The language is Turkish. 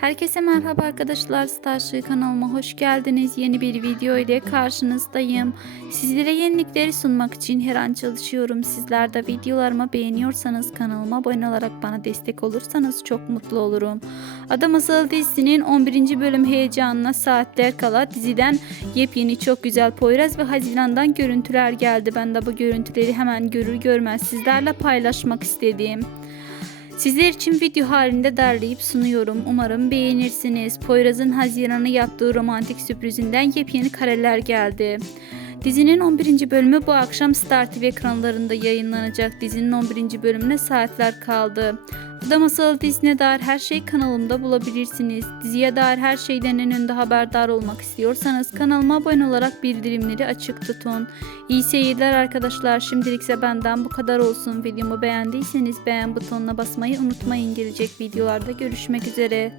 Herkese merhaba arkadaşlar. Starship kanalıma hoş geldiniz. Yeni bir video ile karşınızdayım. Sizlere yenilikleri sunmak için her an çalışıyorum. Sizler de videolarımı beğeniyorsanız kanalıma abone olarak bana destek olursanız çok mutlu olurum. Adam Asıl dizisinin 11. bölüm heyecanına saatler kala diziden yepyeni çok güzel Poyraz ve Haziran'dan görüntüler geldi. Ben de bu görüntüleri hemen görür görmez sizlerle paylaşmak istedim. Sizler için video halinde derleyip sunuyorum. Umarım beğenirsiniz. Poyraz'ın Haziran'ı yaptığı romantik sürprizinden yepyeni kareler geldi. Dizinin 11. bölümü bu akşam Star TV ekranlarında yayınlanacak. Dizinin 11. bölümüne saatler kaldı. Bu da Masal dizine dair her şey kanalımda bulabilirsiniz. Diziye dair her şeyden en önde haberdar olmak istiyorsanız kanalıma abone olarak bildirimleri açık tutun. İyi seyirler arkadaşlar. Şimdilikse benden bu kadar olsun. Videomu beğendiyseniz beğen butonuna basmayı unutmayın. Gelecek videolarda görüşmek üzere.